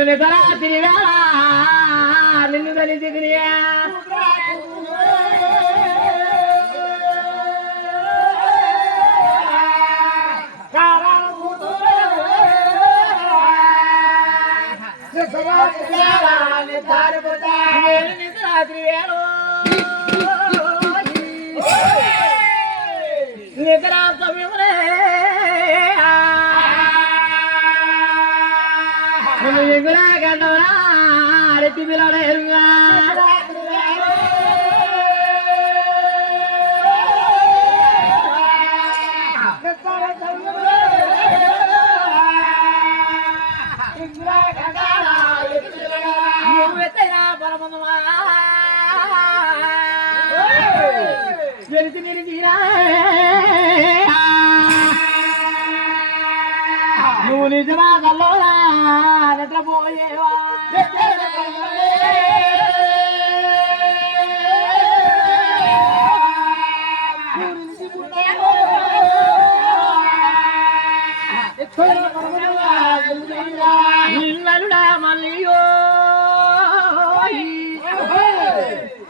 నేను నిద్రాత్రి వేళ నిన్ను కలిసి తిరిగా నిద్రాత్రి వేళ నిద్రా సమయంలో ఎగురా గండవరా రెట్టి పిల్లడ ఎరుగా నువ్వు ఎత్తైనా పరమా వెలిసి నిలిచినా నువ్వు నిజమా కల్లోరా నిద్రపోయేవా నిన్నలుడా మళ్ళీయో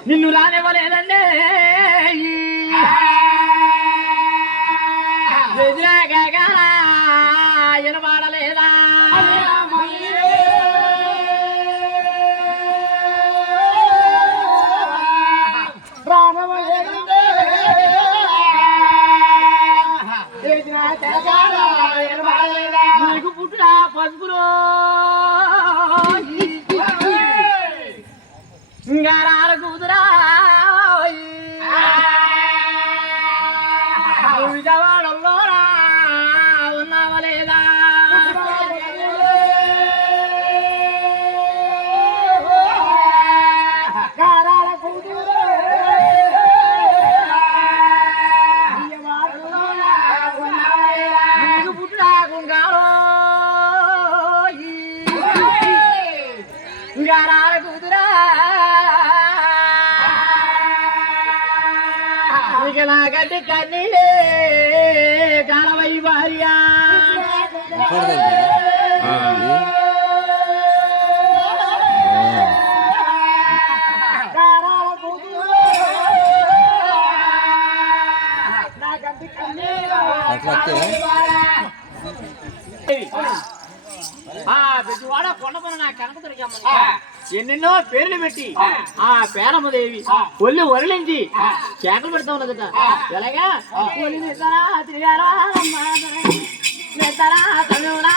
నిన్ను రానివ్వలేదండి ఎనబాడలేదా నీకు పుట్టుడా పసుపులో ఇంకా రాల కూతురా విజయవాడలో ఉన్నావా లేదా నీకు పుట్టుడా కుంగారో ఇంకా రాల కూతురా ఇక నాకంటే కన్నీలే కాలవై భార్య పెద్దవాడ కొండ పని నా కనక దొరికమ్మ ఎన్నెన్నో పేర్లు పెట్టి ఆ పేరమ్మదేవి ఒళ్ళు వరలించి కేకలు పెడతా ఉన్నదట ఎలాగా తిరిగారా తమిళ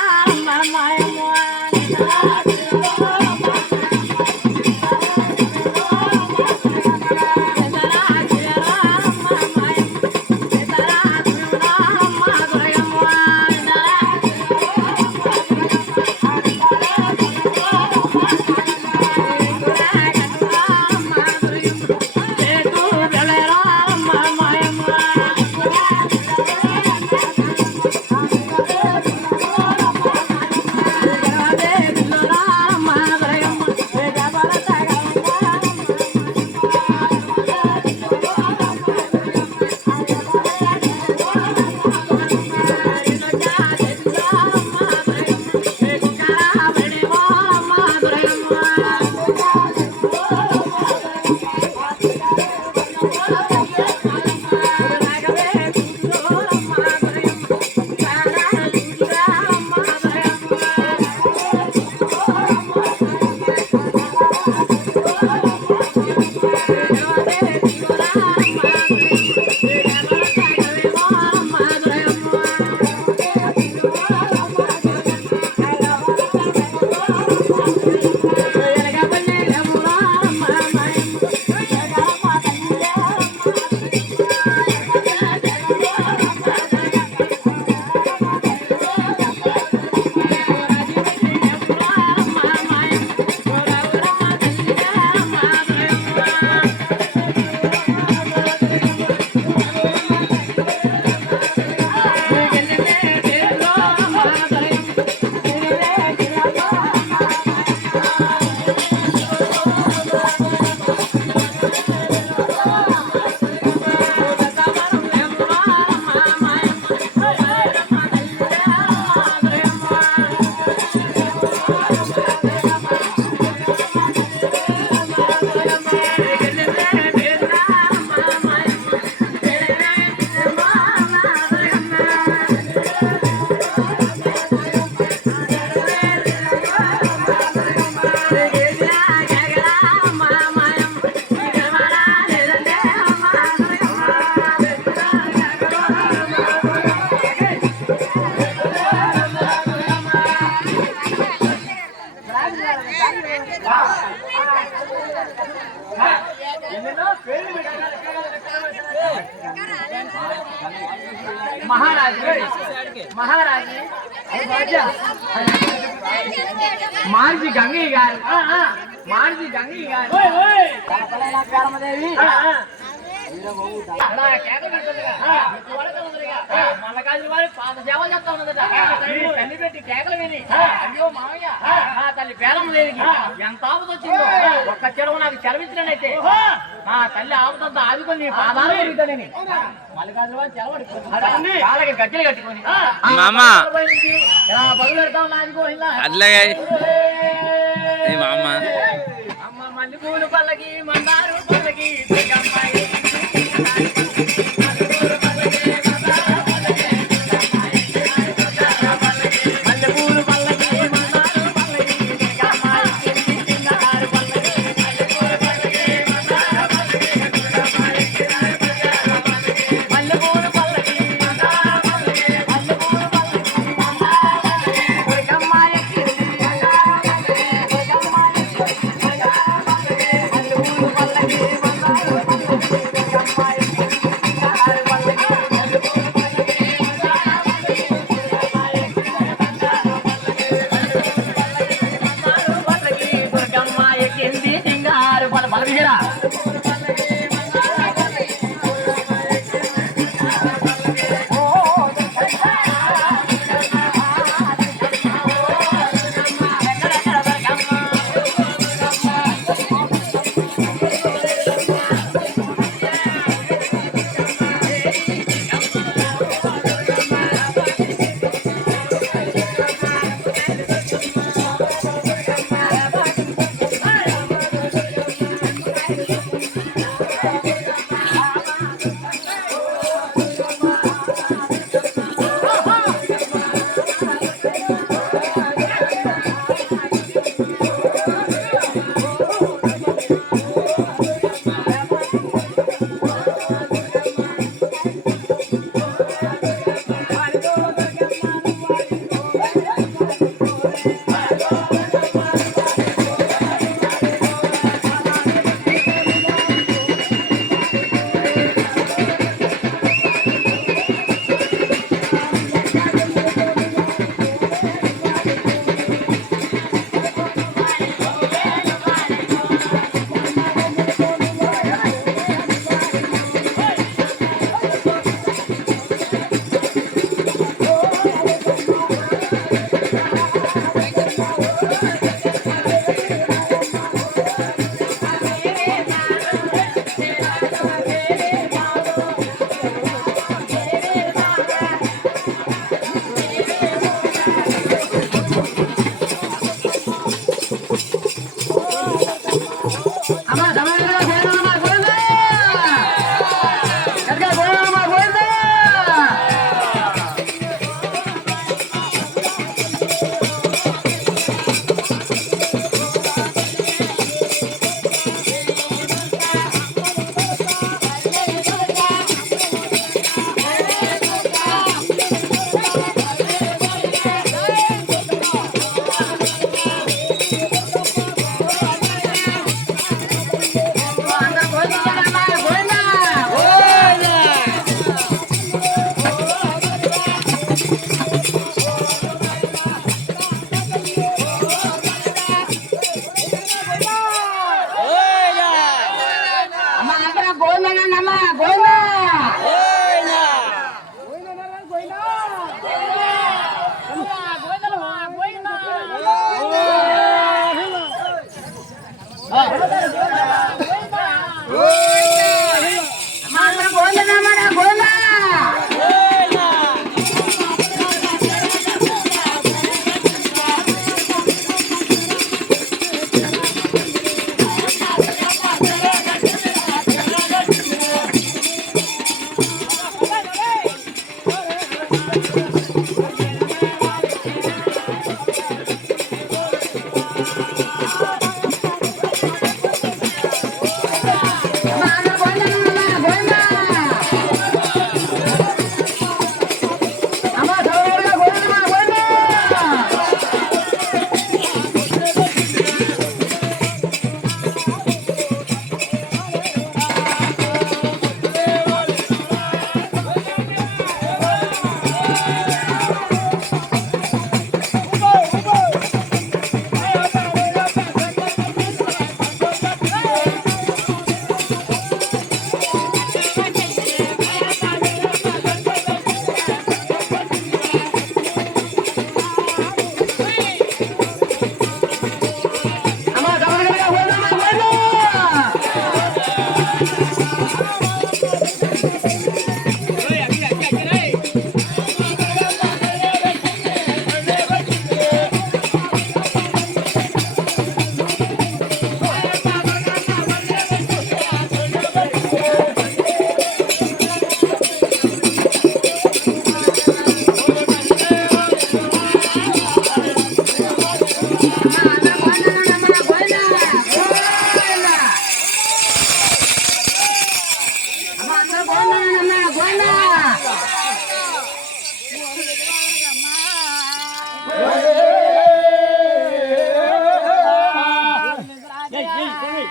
ఎన్నెన్నో పేర్లు పెట్టి మహారాజు మహారాజు మాజీ గంగయ్య గారు మాజీ గంగయ్య గారు మల్లకాజు వారి పాత సేవ చేస్తా ఉన్నదట తల్లి పెట్టి కేకలు విని అయ్యో మామయ్య నా తల్లి పేరమ్మ దేవికి ఎంత ఆపద వచ్చిందో ఒక్క చెడవు నాకు సెలవిచ్చినట్టయితే నా తల్లి ఆపదంతా ఆదుకొని పాదాలు పెరుగుతానని మల్లకాజు వారి చెలవడి కాళ్ళకి గజ్జలు కట్టుకొని పదులు పెడతాం నాదిగో అమ్మ మల్లెపూలు పల్లకి మందారు పల్లకి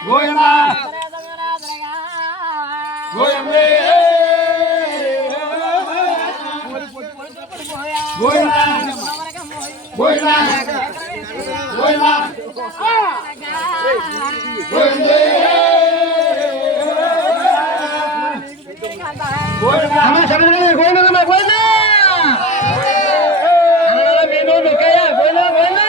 గోవిందా గోవిందే గోవిందా గోవిందా గోవిందా గోవిందే గోవిందా అమ్మ శరణు గోవిందా గోవిందా అన్నల మీను నొక్కయ్య గోవిందా గోవిందా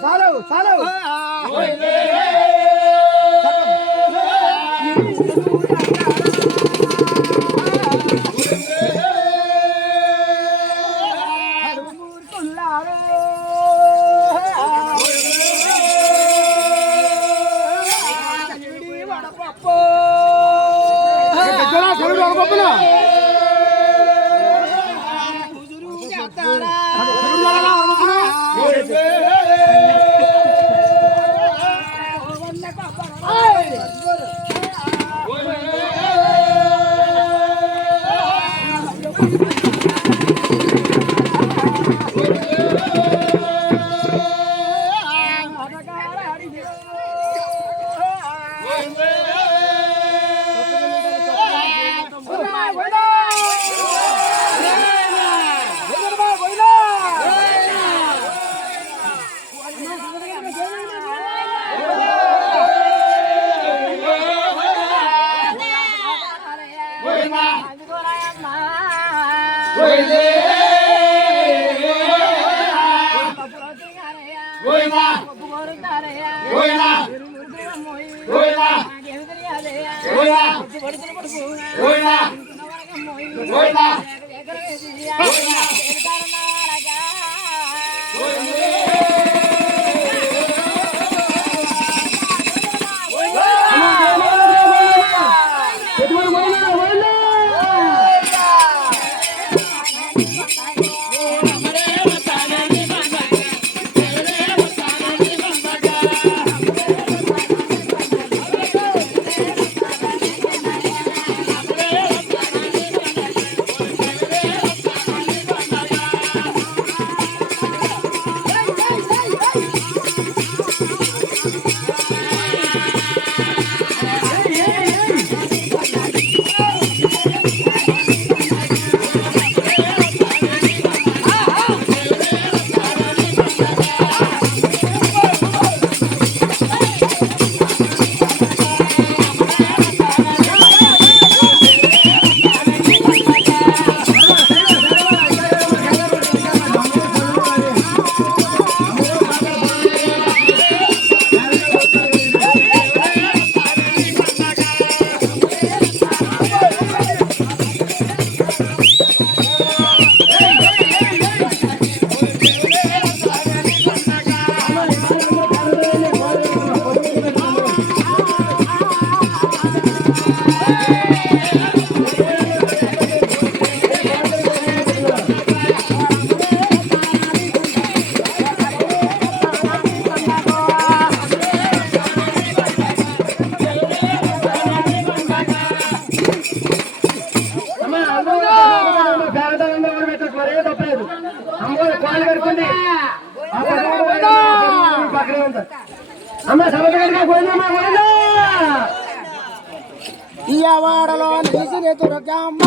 చాలు చాలు ఈ వాడలో నిలిసిన దుర్గమ్మ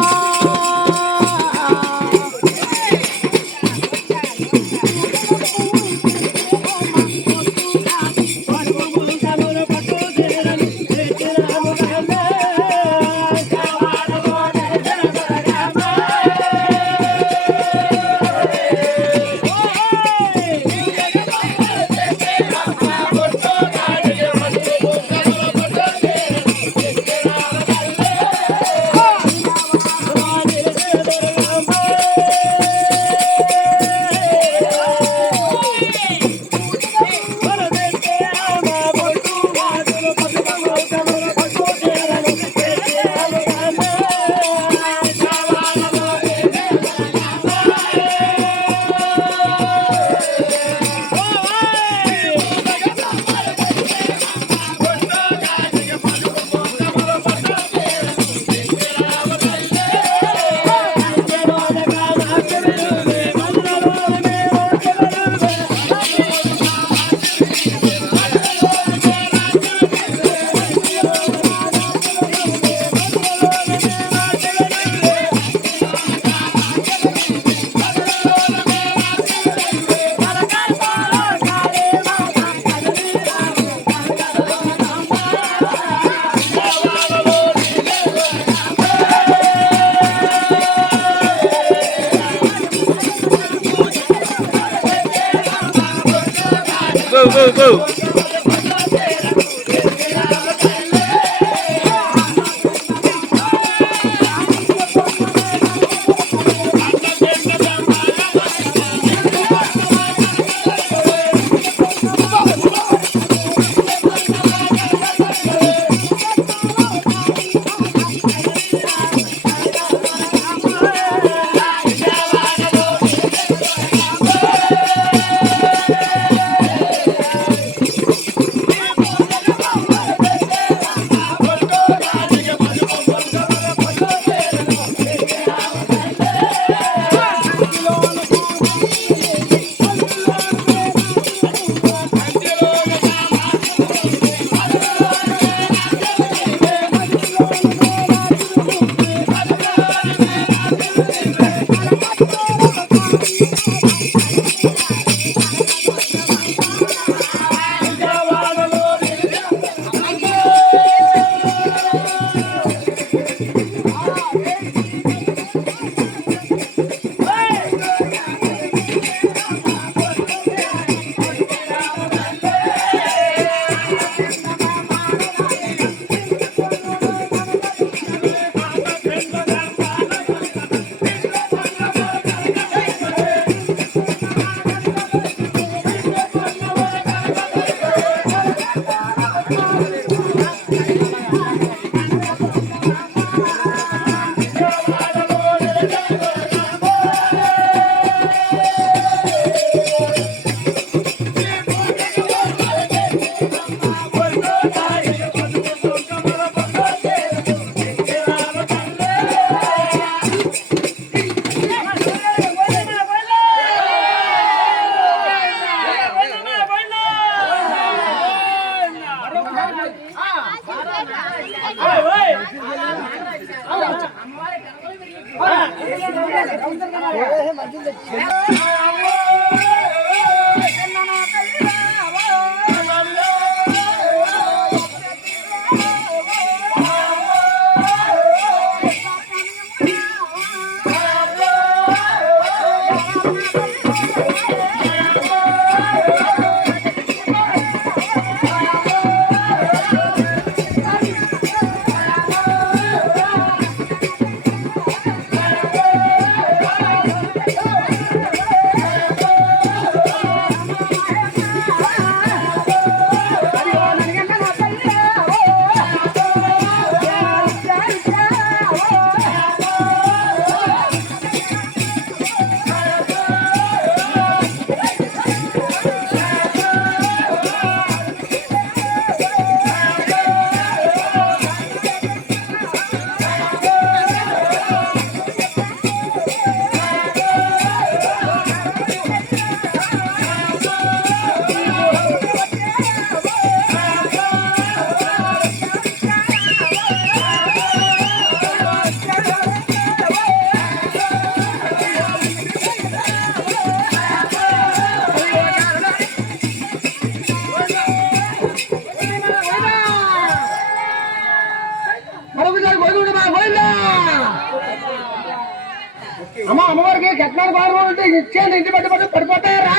అమ్మ అమ్మవారికి కట్నాలు బాగుంటే ఇచ్చేది ఇంటి పట్టు పట్టు పడిపోతారా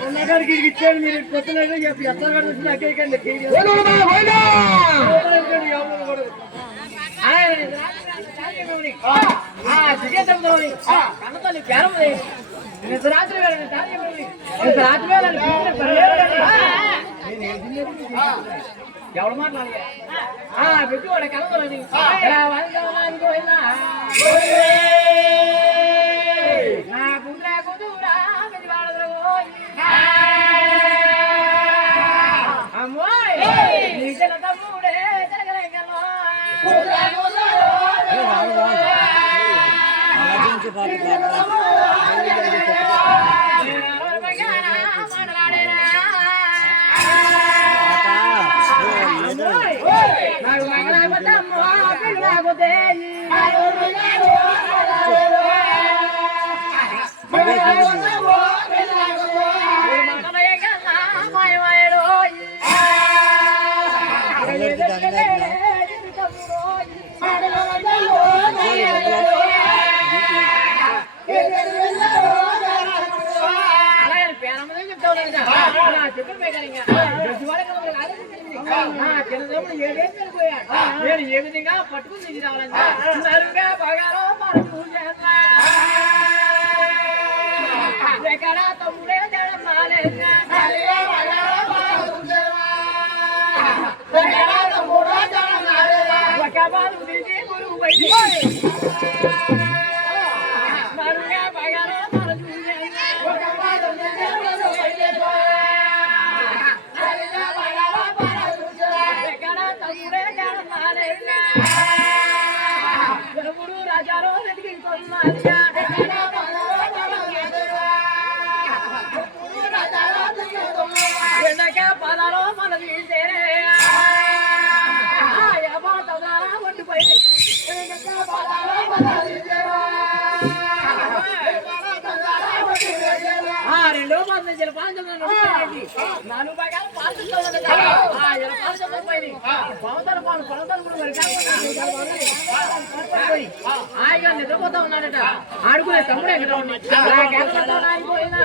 అన్నగారికి ఇచ్చేది మీరు కొత్తలేదు ఎట్లా కడుతుంది అక్కడికండి కన్నతల్లి పేరం రాత్రి రాత్రి ఎవరు మాట్లాడాలి పెట్టుకోండి కలవని నాకు అమ్మోయ్ తమ్ముడే నాకు మంగళ అలాగే పేరమ్మ నా చెప్పులు పేకలింగా చిన్నదేవుడు ఏడేం వెళ్ళిపోయాడు నేను ఏ విధంగా పట్టుకుని దిగి రావాలంటే నరుగా బగారో మనకు ఎక్కడ తమ్ముడే మాలేగా ఒక బాలు దిగి గురువు బయట నరుగా బగారో మనకు రాజారో వెనక పదారో మనది ఒడ్డుపోయింది రెండో మంది జలపాలు నాలుగు భాగాలు పాల్చుకోవాలి పవతల పాలు పవతలు హాయిగా నిద్రపోతా ఉన్నాడట ఆడుకునే తమ్ముడు ఎక్కడ ఉన్నాయిపోయినా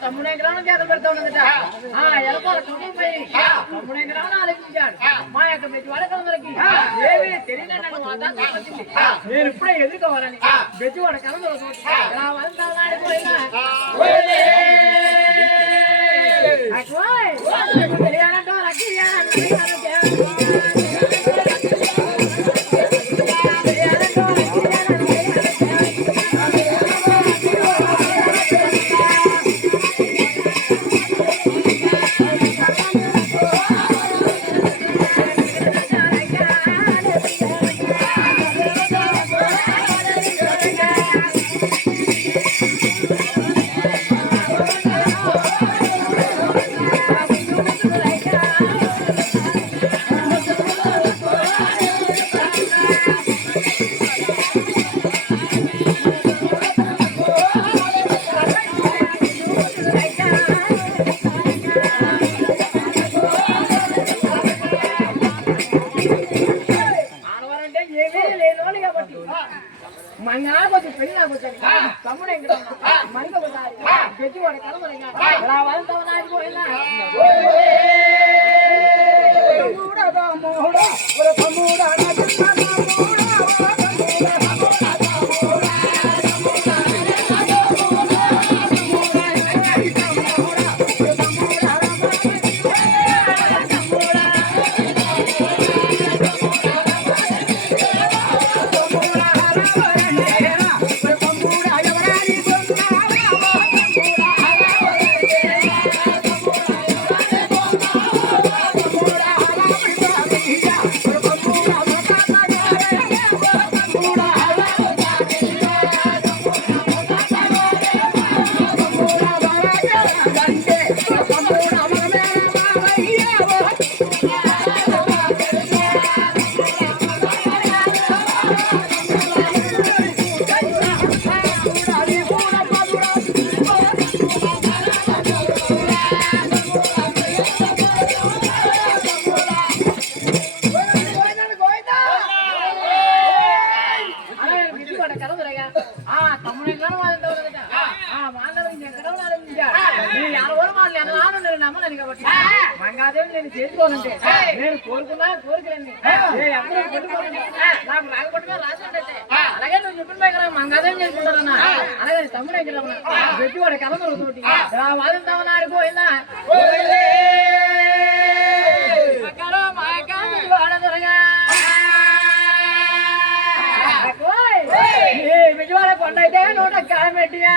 తమ్ముడే గ్రహణం చేత పెడతా ఉన్నదట ఎలపాల తమ్ముడిపై తమ్ముడే గ్రహణం ఆలోచించాడు మా యొక్క ప్రతి వాళ్ళకందరికి ఏమీ తెలియనట్టు వాతావరణం నేను ఇప్పుడే ఎదుర్కోవాలని ప్రతి వాడు కలంలో తెలియాలంటో మంగాకొచ్చి పెళ్లి నాకొచ్చాను తమ్ముడు ఇంకా మనకొకసారి గట్టి వాడు కలమలిగా ఎలా వెళ్తావు నాటిపోయినా నేను నాను నేను నమ్మలేను కాబట్టి మంగాదేవి నేను చేసుకోనంటే నేను కోరుకున్నా కోరికలండి అందరూ పెట్టుకోనండి నాకు రాకపోవడమే రాసినట్టయితే అలాగే నువ్వు చెప్పిన పైగా మంగాదేవి చేసుకుంటారన్నా అలాగే నీ తమ్ముడు ఏం పెట్టి వాడు కథ దొరుకుతుంది వాదిద్దామని ఆడిపోయిందా విజయవాడ కొండ అయితే 100 కిలోమీటర్గా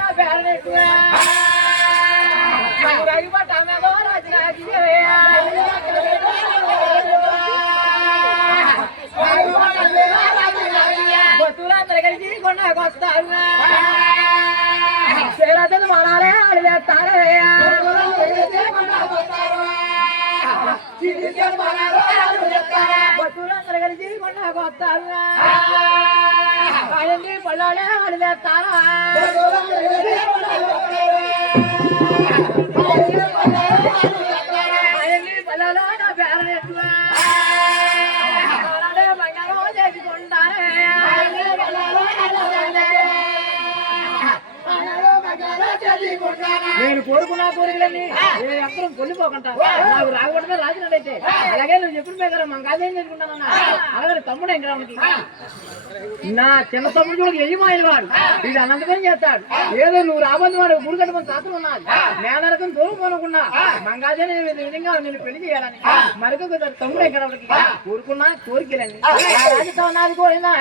నా పేరు బతులందరూ కలిసి కొండకు వస్తారు పేరతలు మనాలే అడిగేస్తారు బతులందరూ కలిసి కొండకు వస్తారు అదండి పళ్ళాలే అడిగేస్తారా అదండి పళ్ళలో నా పేరు బంగారం చేసుకుంటారే నేను కోరుకున్నా కోరికలన్నీ అక్కరం కొల్లిపోకుండా నాకు రాకపోవడమే రాసినట్టయితే అలాగే నువ్వు చెప్పిన ప్రకారం మనం కాదేం చేసుకుంటానన్నా అలాగే తమ్ముడు ఏం గ్రామకి నా చిన్న తమ్ముడు కూడా యజమాని వాడు ఇది అనంతపని చేస్తాడు ఏదో నువ్వు రాబోద్దు వాడు గుడి కట్టమని శాస్త్రం ఉన్నది నేనరకం దూరం పోనకుండా మంగాదేవి విధంగా నేను పెళ్లి చేయాలని మరొక తమ్ముడు ఏం గ్రామకి కోరుకున్నా కోరికలన్నీ రాజస్థాన్ నాది కోరిందా